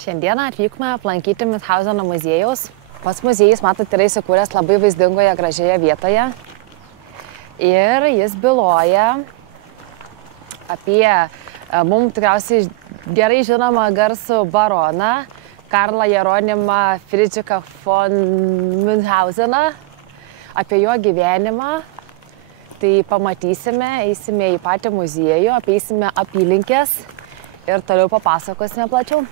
Šiandieną atvykome aplankyti Münchauzeno muziejaus. Pats muziejus, matot, yra įsikūręs labai vaizdingoje, gražioje vietoje. Ir jis byloja apie mums tikriausiai gerai žinomą garsų baroną Karlą Jeronimą Friedrichą von Münchauseną, apie jo gyvenimą. Tai pamatysime, eisime į patį muziejų, apeisime apylinkės ir toliau papasakosime plačiau.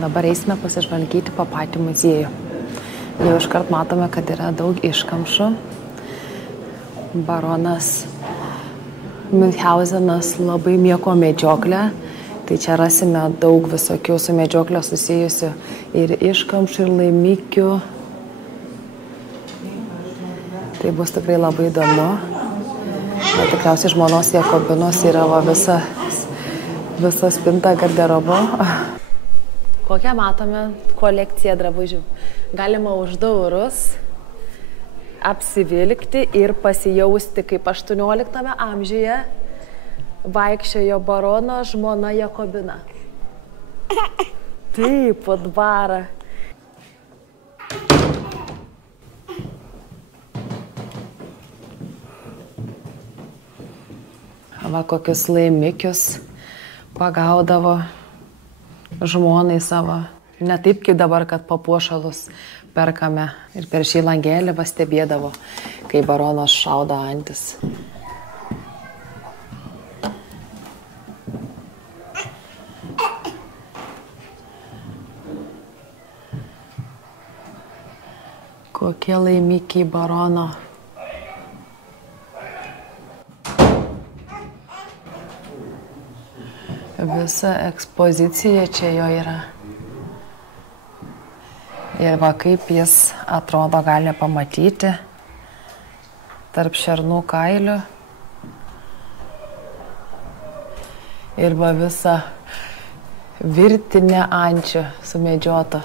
Dabar eisime pasižvalgyti po patį muziejų. Jau iškart matome, kad yra daug iškamšų. Baronas Münchausenas labai mėgo medžioklę. Tai čia rasime daug visokių su medžioklė susijusių ir iškamšų, ir laimikių. Tai bus tikrai labai įdomu. Bet tikriausiai žmonos Jakobinos yra visa spinta garderobo. Kokią matome kolekciją drabužių. Galima už eurus apsivilkti ir pasijausti, kaip 18 amžiuje vaikščiojo barono žmona Jakobina. Taip, po dvarą. Va, kokius laimikius pagaudavo žmonai savo. Ne taip, kaip dabar, kad papuošalus perkame. Ir per šį langelį pastebėdavo, kai baronas šaudo antis. Kokie laimikiai barono. Visa ekspozicija čia jo yra. Ir va, kaip jis atrodo, gali pamatyti tarp šernų kailių. Ir va, visa virtinė ančių sumedžiota.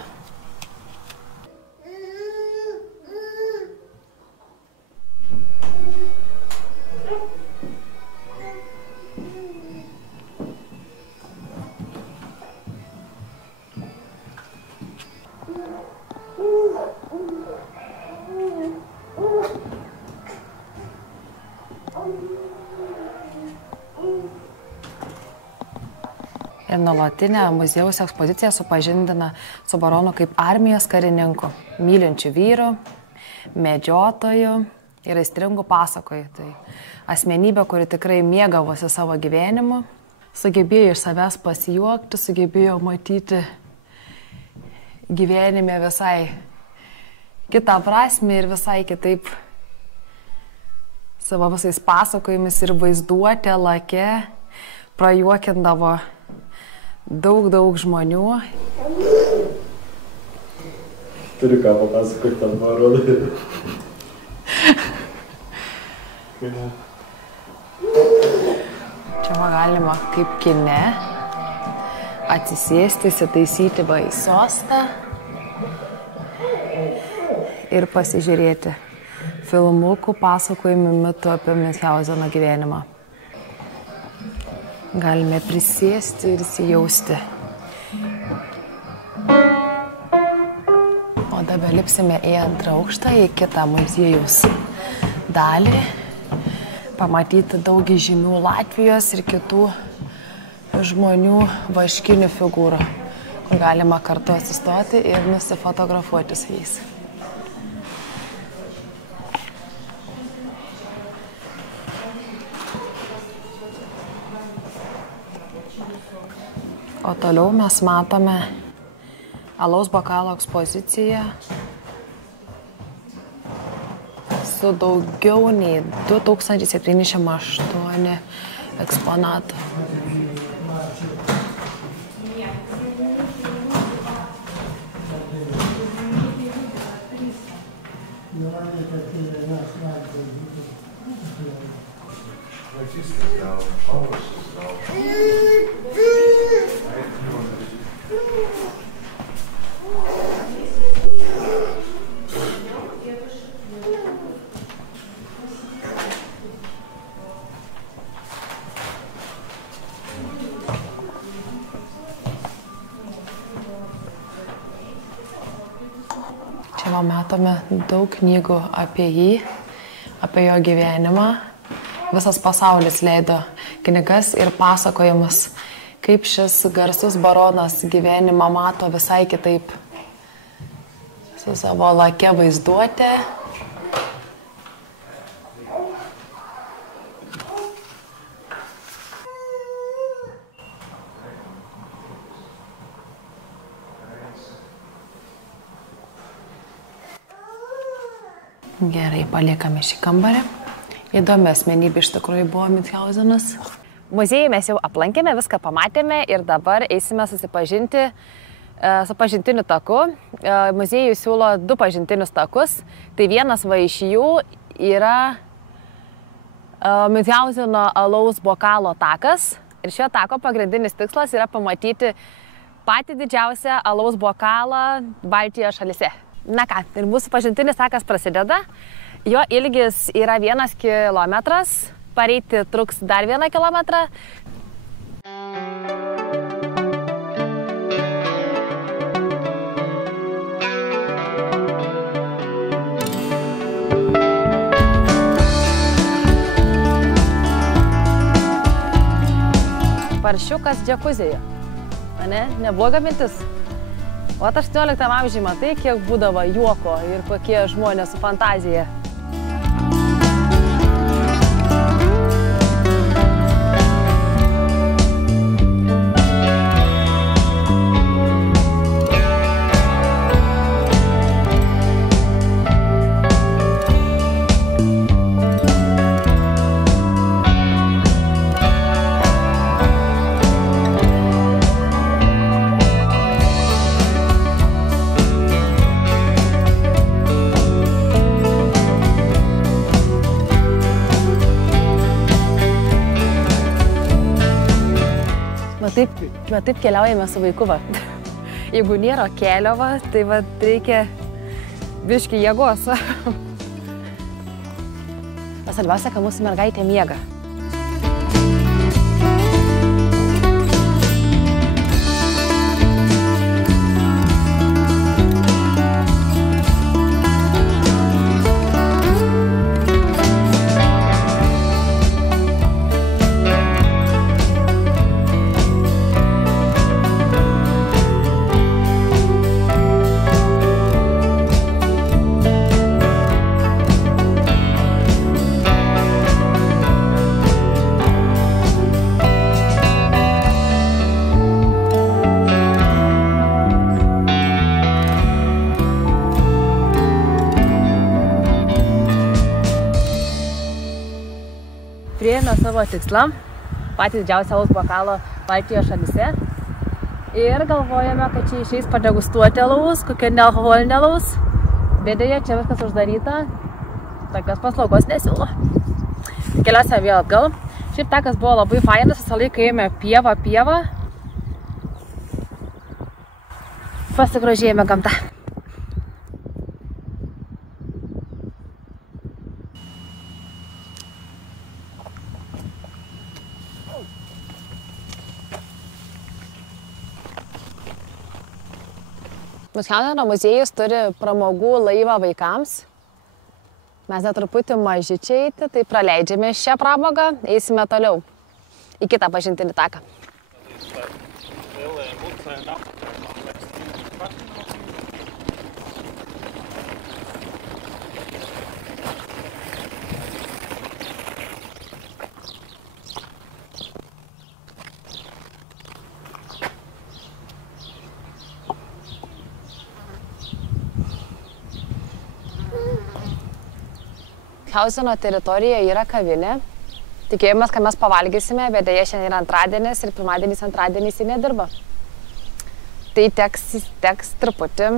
Ir nuolatinė muziejaus ekspozicija supažindina su baronu kaip armijos karininku, mylinčių vyrų, medžiotojų ir aistringų pasakotojų. Tai asmenybė, kuri tikrai mėgavosi savo gyvenimu, sugebėjo iš savęs pasijuokti, sugebėjo matyti gyvenime visai kitą prasmę ir visai kitaip savo visais pasakojimais ir vaizduotė lake prajuokindavo daug žmonių. Turiu ką papasakoti tam baronui. Čia galima kaip kine atsisėsti, įsitaisyti į sostą ir pasižiūrėti filmukų pasakojimų mitų apie Münchauzeno gyvenimą. Galime prisėsti ir įsijausti. O dabar lipsime į antrą aukštą, į kitą muziejaus dalį. Pamatyti daug žymių Latvijos ir kitų žmonių vaškinių figūrų, kur galima kartu atsistoti ir nusifotografuoti su jais. O toliau mes matome alaus bokalo ekspoziciją su daugiau nei 2708 eksponatų. Čia matome daug knygų apie jį, apie jo gyvenimą. Visas pasaulis leido knygas ir pasakojimus, kaip šis garsus baronas gyvenimą mato visai kitaip. Su savo lake vaizduotė. Gerai, paliekame šį kambarį. Įdomi asmenybė iš tikrųjų buvo Münchhausenas. Muziejų mes jau aplankėme, viską pamatėme ir dabar eisime susipažinti su pažintiniu taku. Muziejų siūlo 2 pažintinius takus. Tai vienas va iš jų yra Münchhauseno alaus bokalo takas. Ir šio tako pagrindinis tikslas yra pamatyti patį didžiausią alaus bokalą Baltijos šalyse. Na ką, ir mūsų pažintinis takas prasideda. Jo ilgis yra 1 kilometras, pareiti truks dar 1 kilometrą. Paršiukas džekuzėje. Nebloga mintis. O 18 amžiuje matai, kiek būdavo juoko ir kokie žmonės su fantazija. Taip keliaujame su vaiku, va. Jeigu nėra kelio, va, tai va, reikia biškį jėgos. Svarbiausia, kad mūsų mergaitė miega. Priėjome savo tikslą, patį didžiausią alaus bokalo Baltijos šalyse. Ir galvojame, kad čia išeis padegustuoti alaus, kokia nealkoholinė alaus. Bet deja, čia viskas uždaryta, tokios paslaugos nesiūlo. Keliausime vėl atgal. Šiaip takas buvo labai fainas, visą laiką ėjome pievą. Pasigrožėjome gamtą. Münchhauseno muziejus turi pramogų laivą vaikams. Mes dar truputį mažyčiai, tai praleidžiame šią pramogą, eisime toliau į kitą pažintinį taką. Miunchauzeno teritorijoje yra kavinė. Tikėjomės, kad mes pavalgysime, bet dėja šiandien yra antradienis ir pirmadienis antradienys jį nedirba. Tai teks truputį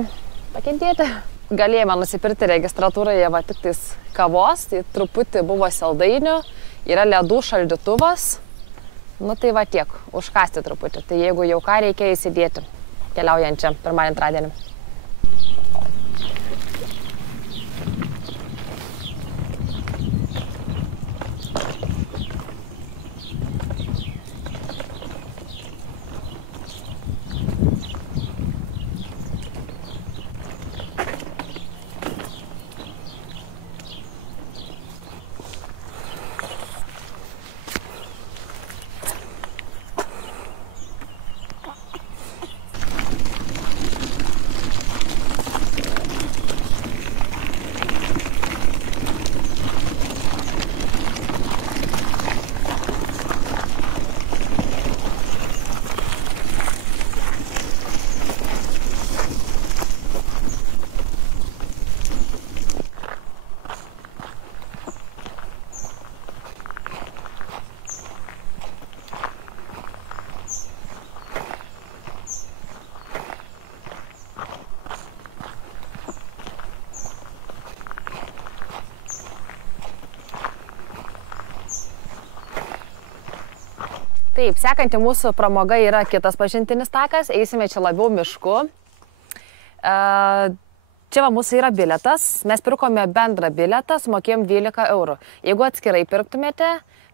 pakentėti. Galėjome nusipirkti registratūroje va tik tais kavos, tai truputį buvo saldainių, yra ledų šaldytuvas. Nu tai va tiek, užkasti truputį. Tai jeigu jau ką, reikia įsidėti keliaujančią pirmąjį antradienį. Taip, sekanti mūsų pramoga yra kitas pažintinis takas, eisime čia labiau mišku. Čia va mūsų yra bilietas, mes pirkome bendrą bilietą, sumokėjom 12 eurų. Jeigu atskirai pirktumėte,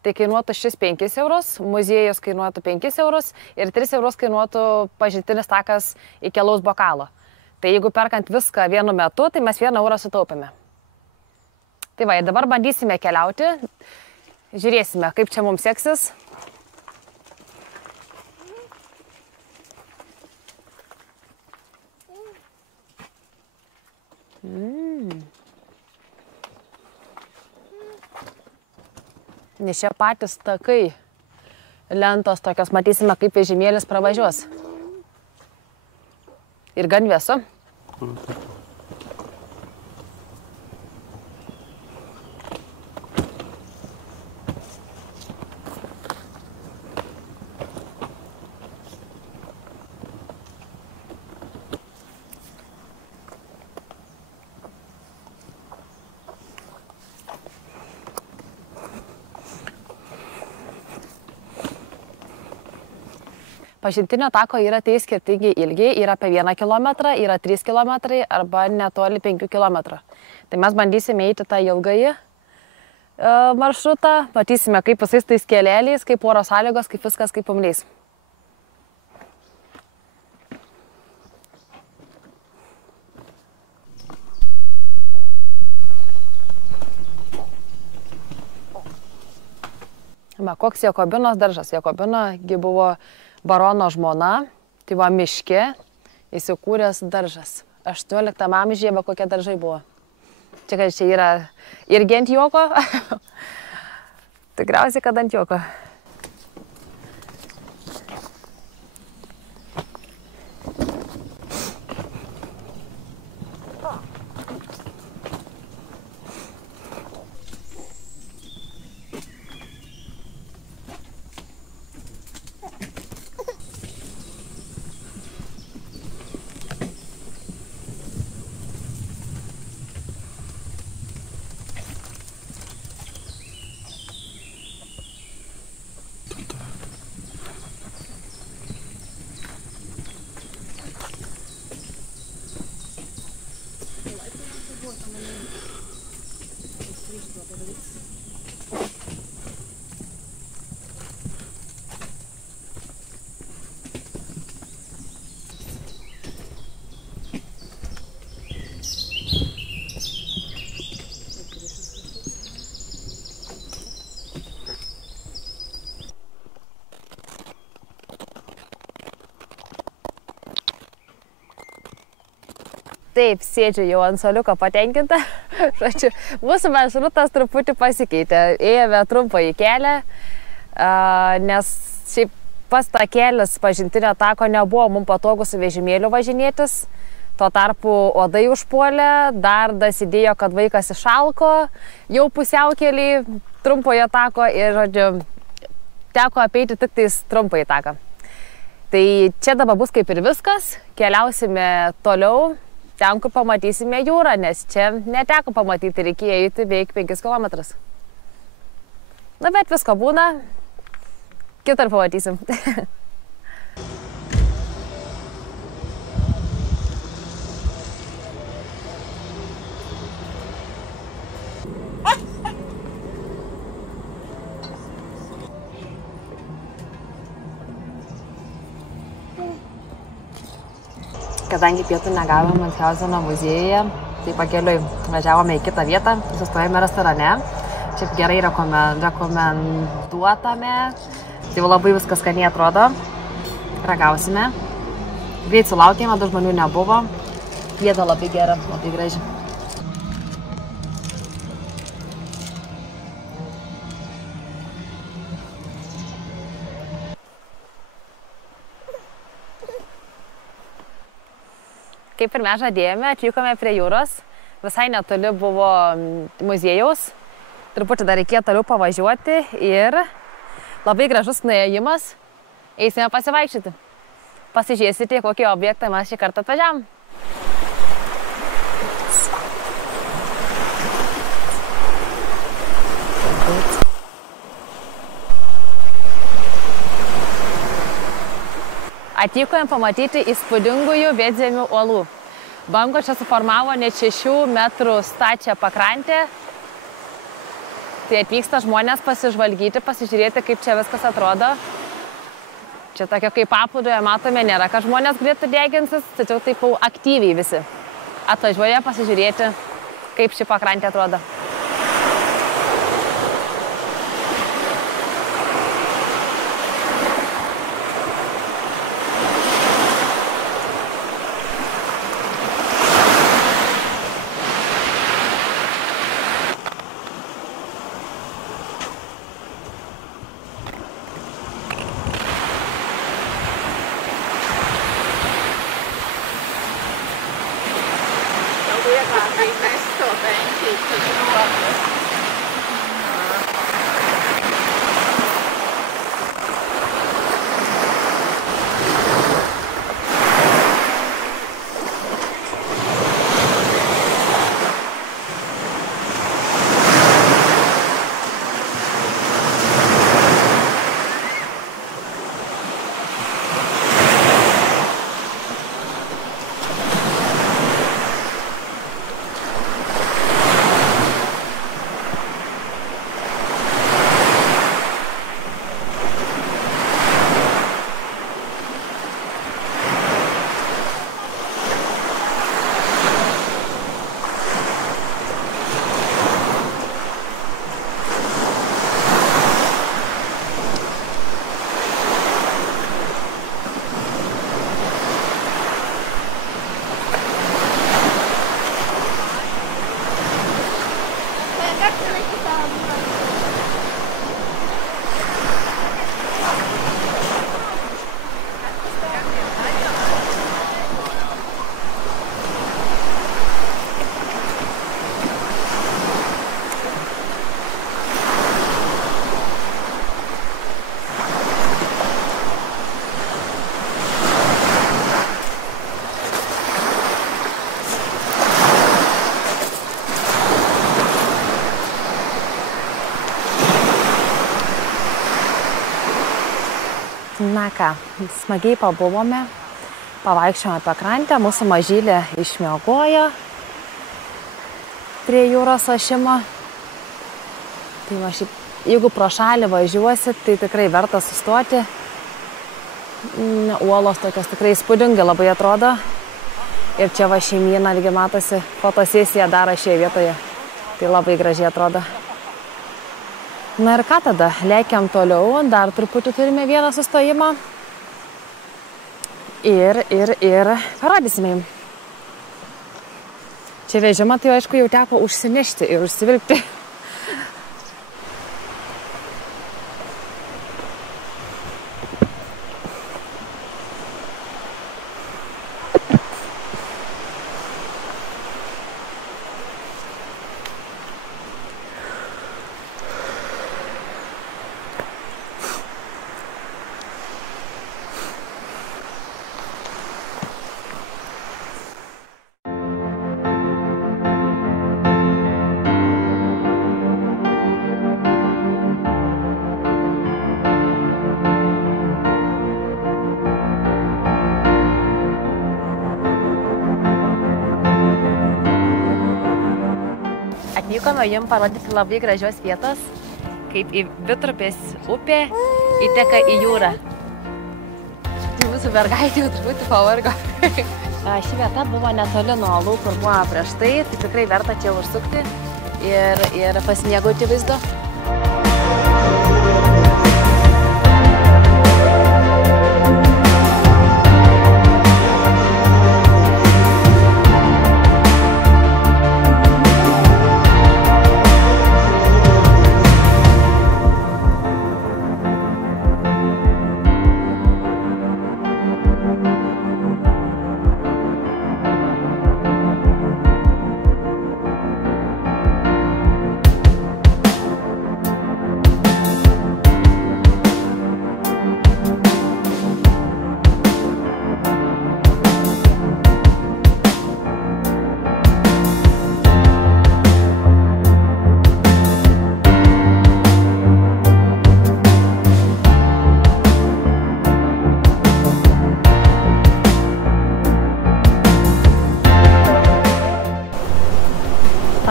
tai kainuotų šis 5 eurus, muziejus kainuotų 5 eurus ir 3 eurus kainuotų pažintinis takas iki alaus bokalo. Tai jeigu perkant viską vienu metu, tai mes 1 eurą sutaupėme. Tai va, dabar bandysime keliauti, žiūrėsime, kaip čia mums seksis. Nes čia patys takai, lentos tokios, matysime, kaip vežimėlis pravažiuos. Ir gan vėsu. Pažintinio tako yra 3 skirtingi ilgiai, yra apie 1 kilometrą, yra 3 kilometrai arba netoli 5 kilometrų. Tai mes bandysime eiti tą ilgąjį maršrutą, matysime kaip visais tais keleliais, kaip oro sąlygos, kaip viskas, kaip umleis. Va, koks Jakobinos daržas. Jakobinogi buvo barono žmona, tai va miške įsikūręs daržas. 18 amžiuje kokie daržai buvo. Čia yra irgi ant juoko. Tikriausiai, kad ant juoko. Taip, sėdžiu jau ant suoliuko patenkinta. Žodžiu, mūsų maršrutas truputį pasikeitė. Ėjome trumpą į kelią, nes šiaip pas tą kelias pažintinio tako nebuvo mums patogu su vežimėliu važinėtis. Tuo tarpu uodai užpuolė, dar dasidėjo, kad vaikas išalko, jau pusiaukelį trumpojo tako ir, žodžiu, teko apeiti tik tais trumpąjį taką. Tai čia dabar bus kaip ir viskas, keliausime toliau, ten, kur pamatysime jūrą, nes čia neteko pamatyti, reikėjo eiti beveik 5 km. Na, bet visko būna, kitur pamatysim. Kadangi pietų negavome Münchhauseno muziejuje, tai pakeliui važiavome į kitą vietą, sustojame restorane. Čia gerai rekomenduotame. Tai jau labai viskas skaniai atrodo. Ragausime. Greit sulaukėme, daug žmonių nebuvo. Vieta labai gera, labai graži. Kaip ir mes žadėjome, atvykome prie jūros, visai netoli buvo muziejaus, truputį dar reikėjo toliau pavažiuoti ir labai gražus nuėjimas, eisime pasivaikščioti. Pasižiūrėsite, kokį objektą mes šį kartą atvažiavom. Atvykome pamatyti įspūdingųjų Vidzemių uolų. Bangos čia suformavo net 6 metrų stačią pakrantę. Tai atvyksta žmonės pasižvalgyti, pasižiūrėti, kaip čia viskas atrodo. Čia tokio kaip paplūdžio matome, nėra, kad žmonės greitai deginsis, tačiau taip jau aktyviai visi atvažiuoja pasižiūrėti, kaip ši pakrantė atrodo. Na ką, smagiai pabuvome, pavaikščiojome pakrantę, mūsų mažylė išmiegojo prie jūros ošimo. Tai va, šiaip, jeigu pro šalį važiuosit, tai tikrai verta sustoti. Uolos tokios tikrai įspūdingai labai atrodo. Ir čia va šeimyna, lygiai matosi, fotosesiją daro šioje vietoje. Tai labai gražiai atrodo. Na ir ką tada, lėkiam toliau, dar truputį turime vieną sustojimą ir parodysime jums. Čia vežimą, tai aišku jau teko užsinešti ir užsivilkti. atvykome jums parodyti labai gražios vietos, kaip į Vitrupės upė įteka į jūrą. Tai mūsų mergaitė jau truputį pavargo. Ši vieta buvo netoli nuo olų, kur buvo prieš tai tikrai verta čia užsukti ir pasimėgauti vaizdu.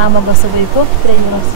Pamoga su vaiku prie jūros.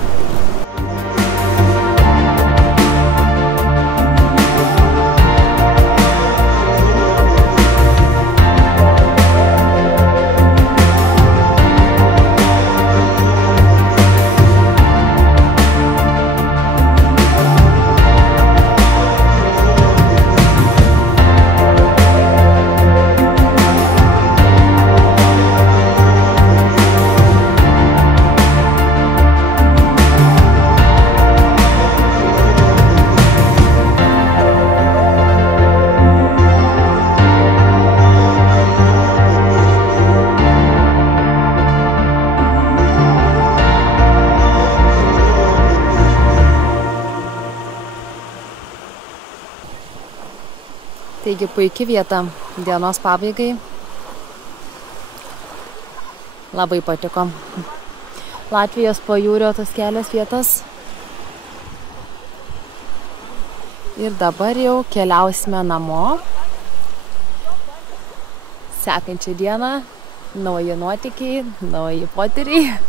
Taigi puikia vieta dienos pabaigai. Labai patiko. Latvijos pajūrio tos kelios vietos. Ir dabar jau keliausime namo. Sekančią dieną nauji nuotykiai, nauji potyriai.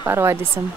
Parodysim.